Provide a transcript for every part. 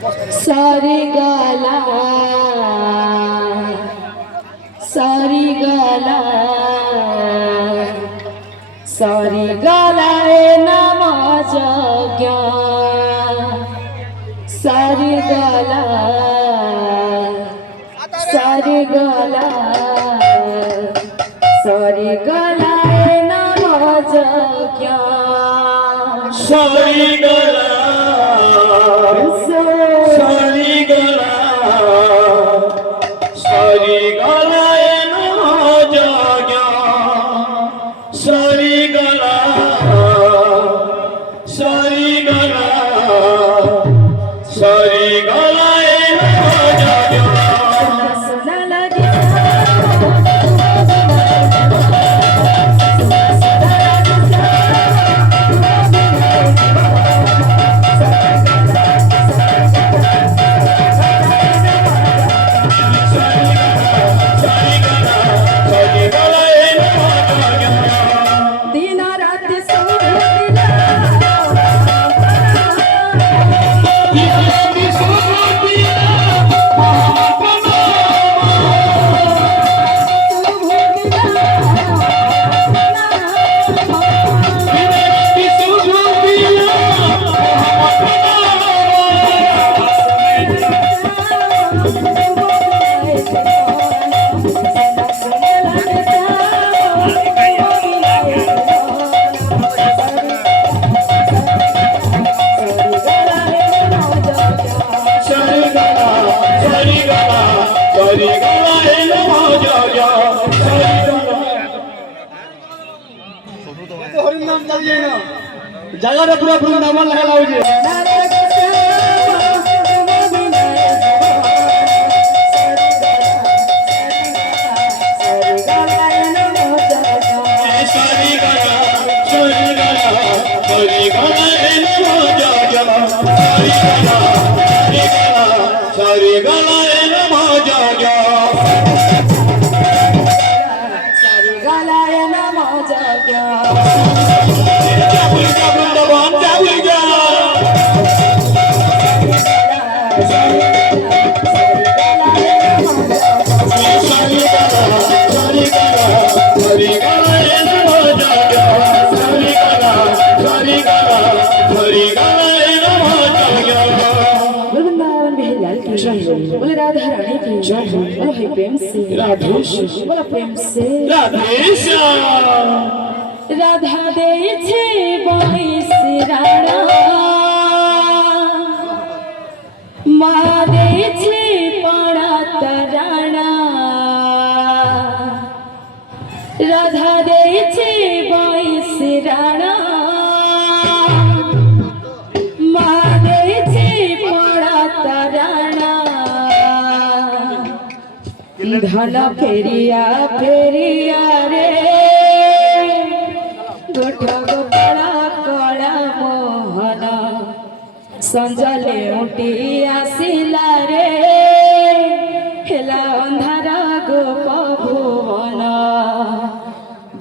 सारी गाला सारी गाला सारी गाला नाम जज्ञा सारी गाला सारी गाला सारी गाला नाम जज्ञा सारी गाला सारी गाला सारी गाला सारी गाला सारी गाला सारी गाला सुना लगे जगह पूरा वृंदावन लगा लाओ बोले राधा रानी की जय हो बोलो है प्रेम से राधेश बोलो प्रेम से राधेश राधा दे छे बाईस राणा माँ दे छे पाड़ा तराणा राधा दे छे बाईस राणा माँ दे छे पाड़ा तराणा धन फेरिया फेरिया रे गोठ गोपाला कला मोहन संजले उठी आसिला रे हेला अंधार गोप भुवन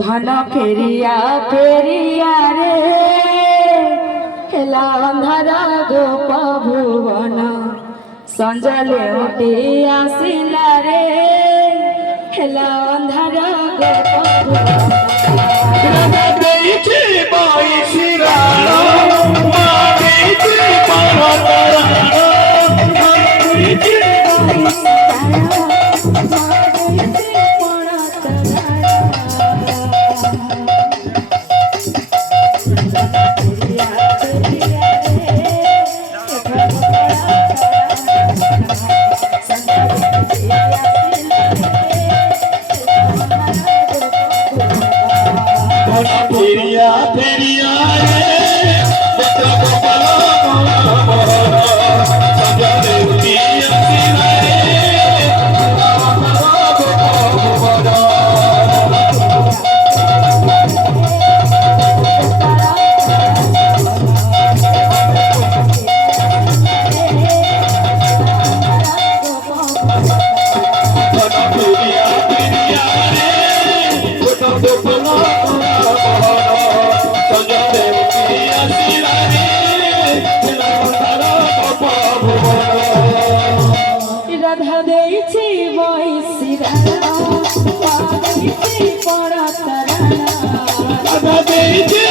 धन फेरिया फेरिया रे हेला अंधार गोप भुवन संजले उठी आसिला रे हेला अंधार गोप भुवन राधा देखे बाईस राणा माँ देखे पारा तारा देखे बाईस राणा माँ देखे पारा फेरिया फेरिया रे गोठ गोपाला संजले उठी आसिला रे संजय देव की आशीर्वाद पागल से पड़ा तराना राधा दे